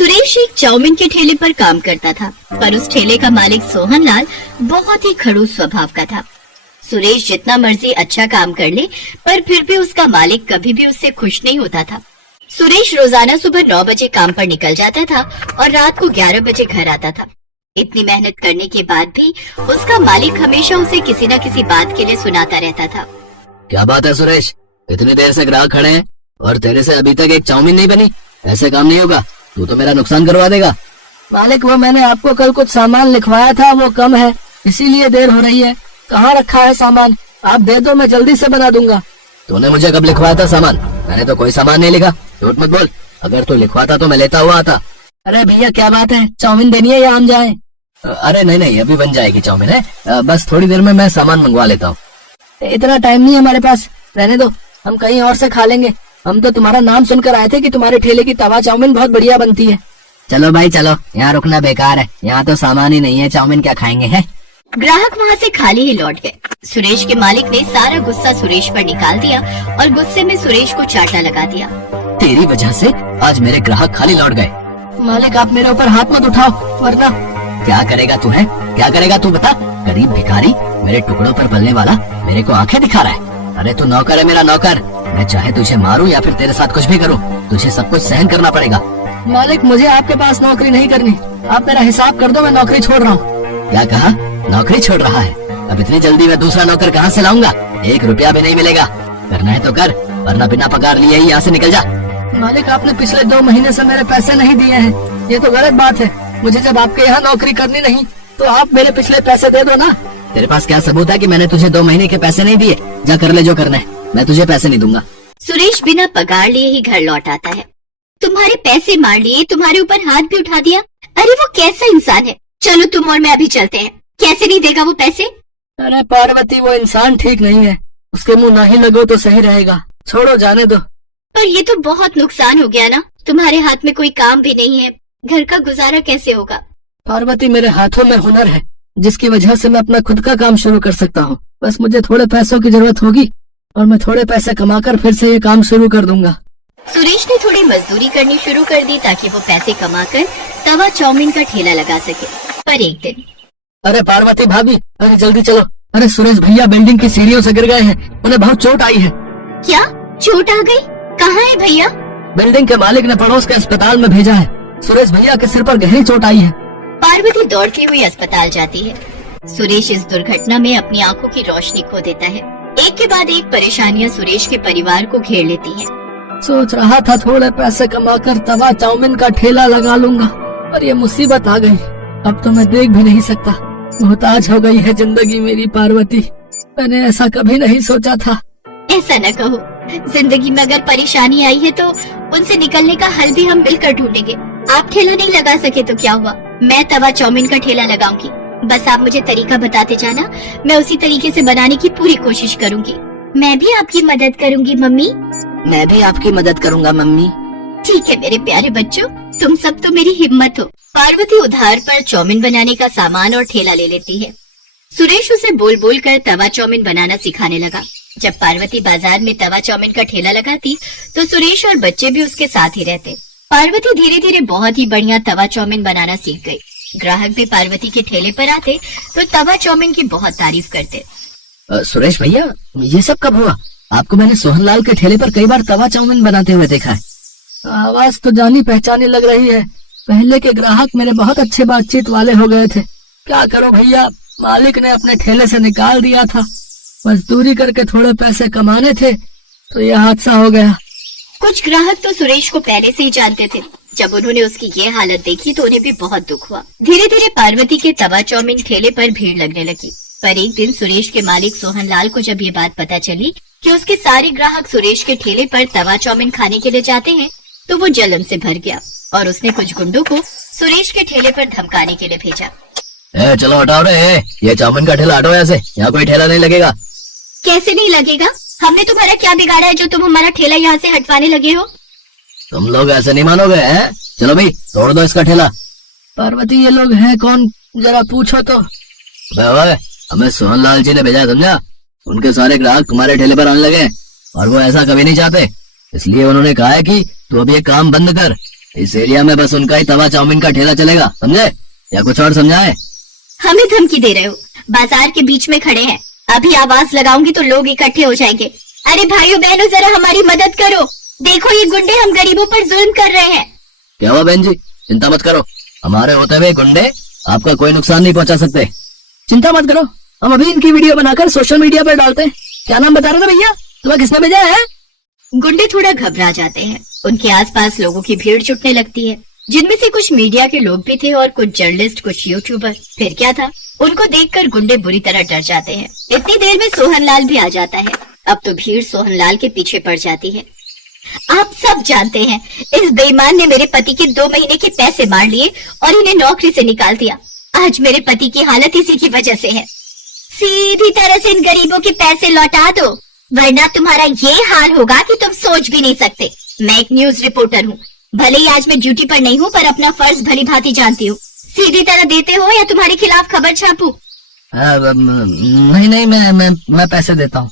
सुरेश एक चाउमीन के ठेले पर काम करता था, पर उस ठेले का मालिक सोहनलाल बहुत ही खड़ूस स्वभाव का था। सुरेश जितना मर्जी अच्छा काम कर ले, पर फिर भी उसका मालिक कभी भी उससे खुश नहीं होता था। सुरेश रोजाना सुबह 9 बजे काम पर निकल जाता था और रात को 11 बजे घर आता था। इतनी मेहनत करने के बाद भी उसका मालिक हमेशा उसे किसी न किसी बात के लिए सुनाता रहता था। क्या बात है सुरेश, इतनी देर से ग्राहक खड़े हैं और तेरे से अभी तक एक चाउमीन नहीं बनी? ऐसे काम नहीं होगा, तू तो मेरा नुकसान करवा देगा। मालिक, वो मैंने आपको कल कुछ सामान लिखवाया था, वो कम है, इसीलिए देर हो रही है। कहाँ रखा है सामान? आप दे दो, मैं जल्दी से बना दूंगा। तूने मुझे कब लिखवाया था सामान? मैंने तो कोई सामान नहीं लिखा, झूठ मत बोल। अगर तू लिखवाता तो मैं लेता हुआ आता। अरे भैया, क्या बात है, चाउमीन देनी है या हम जाएं? अरे नहीं नहीं, अभी बन जाएगी चाउमीन है, बस थोड़ी देर में मैं सामान मंगवा लेता हूँ। इतना टाइम नहीं है हमारे पास, रहने दो, हम कहीं और से खा लेंगे। हम तो तुम्हारा नाम सुनकर आए थे कि तुम्हारे ठेले की तवा चाउमीन बहुत बढ़िया बनती है। चलो भाई चलो, यहाँ रुकना बेकार है, यहाँ तो सामान ही नहीं है, चाउमीन क्या खाएंगे है। ग्राहक वहाँ से खाली ही लौट गए। सुरेश के मालिक ने सारा गुस्सा सुरेश पर निकाल दिया और गुस्से में सुरेश को चाटा लगा दिया। तेरी वजह से आज मेरे ग्राहक खाली लौट गए। मालिक, आप मेरे ऊपर हाथ मत उठाओ, वरना। क्या करेगा तू है, क्या करेगा तू बता? गरीब भिखारी मेरे टुकड़ों पर पलने वाला मेरे को आंखें दिखा रहा है। अरे तू नौकर है, मेरा नौकर। मैं चाहे तुझे मारूं या फिर तेरे साथ कुछ भी करूं, तुझे सब कुछ सहन करना पड़ेगा। मालिक, मुझे आपके पास नौकरी नहीं करनी, आप मेरा हिसाब कर दो, मैं नौकरी छोड़ रहा हूँ। क्या कहा? नौकरी छोड़ रहा है? अब इतनी जल्दी मैं दूसरा नौकर कहाँ से लाऊंगा? 1 रुपया भी नहीं मिलेगा। करना है तो कर, वरना बिना पगार लिए ही यहाँ से निकल जा। मालिक, आपने पिछले 2 महीने से मेरे पैसे नहीं दिए हैं, ये तो गलत बात है। मुझे जब आपके यहाँ नौकरी करनी नहीं तो आप मेरे पिछले पैसे दे दो ना। तेरे पास क्या सबूत है कि मैंने तुझे 2 महीने के पैसे नहीं दिए? जा कर ले जो करना है, मैं तुझे पैसे नहीं दूंगा। सुरेश बिना पगार लिए ही घर लौट आता है। तुम्हारे पैसे मार लिए, तुम्हारे ऊपर हाथ भी उठा दिया। अरे वो कैसा इंसान है। चलो तुम और मैं अभी चलते हैं। कैसे नहीं देगा वो पैसे? अरे पार्वती, वो इंसान ठीक नहीं है, उसके मुंह ना ही लगो तो सही रहेगा। छोड़ो, जाने दो। पर ये तो बहुत नुकसान हो गया ना, तुम्हारे हाथ में कोई काम भी नहीं है, घर का गुजारा कैसे होगा? पार्वती, मेरे हाथों में हुनर है जिसकी वजह से मैं अपना खुद का काम शुरू कर सकता हूँ। बस मुझे थोड़े पैसों की जरूरत होगी और मैं थोड़े पैसे कमाकर फिर से ये काम शुरू कर दूंगा। सुरेश ने थोड़ी मजदूरी करनी शुरू कर दी ताकि वो पैसे कमाकर तवा चाउमीन का ठेला लगा सके। पर एक दिन, अरे पार्वती भाभी, अरे जल्दी चलो। अरे सुरेश भैया बिल्डिंग की सीढ़ियों से गिर गए हैं, उन्हें बहुत चोट आई है। क्या चोट आ गई? कहाँ है भैया? बिल्डिंग के मालिक ने पड़ोस के अस्पताल में भेजा है। सुरेश भैया के सिर पर गहरी चोट आई है। पार्वती दौड़ती हुई अस्पताल जाती है। सुरेश इस दुर्घटना में अपनी आंखों की रोशनी खो देता है। एक के बाद एक परेशानियां सुरेश के परिवार को घेर लेती हैं। सोच रहा था थोड़े पैसे कमाकर तवा चाउमीन का ठेला लगा लूंगा, पर ये मुसीबत आ गई। अब तो मैं देख भी नहीं सकता, मोहताज हो गई है जिंदगी मेरी। पार्वती, मैंने ऐसा कभी नहीं सोचा था। ऐसा न कहो, जिंदगी में अगर परेशानी आई है तो उनसे निकलने का हल भी हम मिलकर ढूंढेंगे। आप ठेला नहीं लगा सके तो क्या हुआ, मैं तवा चाउमीन का ठेला लगाऊंगी। बस आप मुझे तरीका बताते जाना, मैं उसी तरीके से बनाने की पूरी कोशिश करूंगी। मैं भी आपकी मदद करूंगी मम्मी। मैं भी आपकी मदद करूंगा मम्मी। ठीक है मेरे प्यारे बच्चों, तुम सब तो मेरी हिम्मत हो। पार्वती उधार पर चाउमीन बनाने का सामान और ठेला ले लेती है। सुरेश उसे बोल बोल कर तवा चाउमीन बनाना सिखाने लगा। जब पार्वती बाजार में तवा चाउमीन का ठेला लगाती तो सुरेश और बच्चे भी उसके साथ ही रहते। पार्वती धीरे धीरे बहुत ही बढ़िया तवा चाउमीन बनाना सीख गई। ग्राहक भी पार्वती के ठेले पर आते तो तवा चाउमीन की बहुत तारीफ करते। सुरेश भैया, ये सब कब हुआ? आपको मैंने सोहनलाल के ठेले पर कई बार तवा चाउमीन बनाते हुए देखा है। आवाज तो जानी पहचानी लग रही है। पहले के ग्राहक मेरे बहुत अच्छे बातचीत वाले हो गए थे। क्या करो भैया, मालिक ने अपने ठेले से निकाल दिया था। मजदूरी करके थोड़े पैसे कमाने थे तो यह हादसा हो गया। कुछ ग्राहक तो सुरेश को पहले से ही जानते थे। जब उन्होंने उसकी ये हालत देखी तो उन्हें भी बहुत दुख हुआ। धीरे धीरे पार्वती के तवा चाउमीन ठेले पर भीड़ लगने लगी। पर एक दिन सुरेश के मालिक सोहनलाल को जब ये बात पता चली कि उसके सारे ग्राहक सुरेश के ठेले पर तवा चाउमीन खाने के लिए जाते हैं तो वो जलन से भर गया और उसने कुछ गुंडों को सुरेश के ठेले पर धमकाने के लिए भेजा। चलो हटाओ रे, ये चाउमीन का ठेला हटाओ यहाँ से, यहाँ कोई ठेला नहीं लगेगा। कैसे नहीं लगेगा? हमने तुम्हारा क्या बिगाड़ा है जो तुम हमारा ठेला यहाँ से हटवाने लगे हो? तुम लोग ऐसे नहीं मानोगे हैं? चलो भाई तोड़ दो इसका ठेला। पार्वती, ये लोग हैं कौन, जरा पूछो तो। हमें सोहनलाल जी ने भेजा, समझा? उनके सारे ग्राहक तुम्हारे ठेले पर आने लगे और वो ऐसा कभी नहीं चाहते, इसलिए उन्होंने कहा है कि तू अब ये काम बंद कर इस एरिया में बस उनका ही तवा चाउमीन का ठेला चलेगा, समझे? या कुछ और समझाए? हमें धमकी दे रहे हो? बाजार के बीच में खड़े हैं, अभी आवाज लगाऊंगी तो लोग इकट्ठे हो जाएंगे। अरे भाइयों बहनों जरा हमारी मदद करो, देखो ये गुंडे हम गरीबों पर जुल्म कर रहे हैं। क्या हुआ बहन जी, चिंता मत करो, हमारे होते हुए गुंडे आपका कोई नुकसान नहीं पहुंचा सकते। चिंता मत करो, हम अभी इनकी वीडियो बनाकर सोशल मीडिया पर डालते हैं। क्या नाम बता रहे थे भैया, तुम्हें किसने भेजा है? गुंडे थोड़ा घबरा जाते हैं, उनके आसपास लोगों की भीड़ जुटने लगती है, जिनमें से कुछ मीडिया के लोग भी थे और कुछ जर्नलिस्ट, कुछ यूट्यूबर। फिर क्या था, उनको देखकर गुंडे बुरी तरह डर जाते हैं। इतनी देर में सोहनलाल भी आ जाता है। अब तो भीड़ सोहनलाल के पीछे पड़ जाती है। आप सब जानते हैं इस बेईमान ने मेरे पति के 2 महीने के पैसे मार लिए और इन्हें नौकरी से निकाल दिया। आज मेरे पति की हालत इसी की वजह से है। सीधी तरह से इन गरीबों के पैसे लौटा दो, वरना तुम्हारा ये हाल होगा कि तुम सोच भी नहीं सकते। मैं एक न्यूज रिपोर्टर हूँ, भले ही आज मैं ड्यूटी पर नहीं हूँ, पर अपना फर्ज भली भांति जानती हूँ। सीधी तरह देते हो या तुम्हारे खिलाफ खबर छापूं? नहीं, मैं पैसे देता हूँ।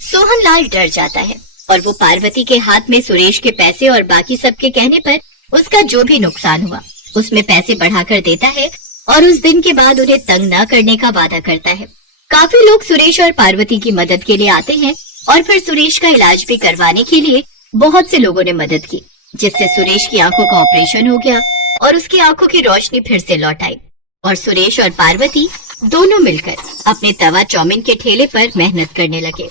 सोहनलाल डर जाता है और वो पार्वती के हाथ में सुरेश के पैसे और बाकी सबके कहने पर उसका जो भी नुकसान हुआ उसमें पैसे बढ़ाकर देता है और उस दिन के बाद उन्हें तंग न करने का वादा करता है। काफी लोग सुरेश और पार्वती की मदद के लिए आते हैं और फिर सुरेश का इलाज भी करवाने के लिए बहुत से लोगों ने मदद की, जिससे सुरेश की आंखों का ऑपरेशन हो गया और उसकी आंखों की रोशनी फिर से लौट आई और सुरेश और पार्वती दोनों मिलकर अपने तवा चाउमीन के ठेले पर मेहनत करने लगे।